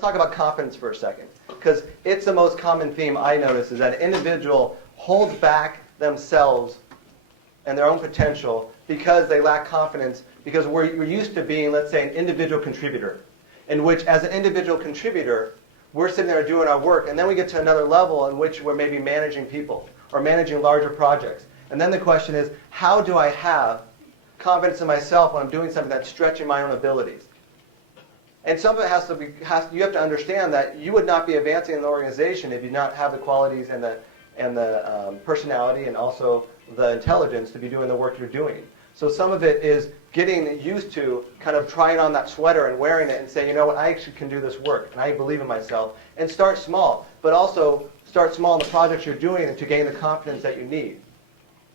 let's talk about confidence for a second, because it's the most common theme I notice is that an individual holds back themselves and their own potential because they lack confidence, because we're used to being, let's say, an individual contributor, in which as an individual contributor, we're sitting there doing our work, and then we get to another level in which we're maybe managing people or managing larger projects. And then the question is, how do I have confidence in myself when I'm doing something that's stretching my own abilities? And some of it you have to understand that you would not be advancing in the organization if you not have the qualities and the personality and also the intelligence to be doing the work you're doing. So some of it is getting used to kind of trying on that sweater and wearing it and saying, you know what, I actually can do this work, and I believe in myself. And start small, but also start small in the projects you're doing to gain the confidence that you need.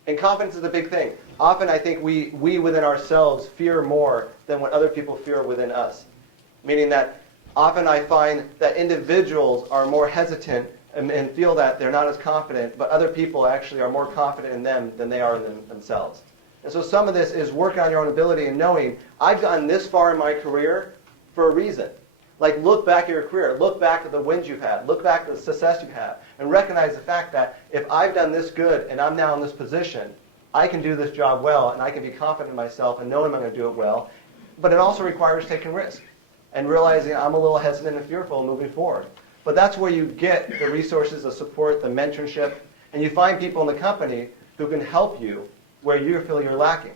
And confidence is a big thing. Often I think we within ourselves fear more than what other people fear within us. Meaning that often I find that individuals are more hesitant and feel that they're not as confident, but other people actually are more confident in them than they are in themselves. And so some of this is working on your own ability and knowing, I've gotten this far in my career for a reason. Like, look back at your career. Look back at the wins you've had. Look back at the success you've had. And recognize the fact that if I've done this good and I'm now in this position, I can do this job well, and I can be confident in myself and knowing I'm going to do it well. But it also requires taking risks and realizing I'm a little hesitant and fearful moving forward. But that's where you get the resources, the support, the mentorship, and you find people in the company who can help you where you feel you're lacking.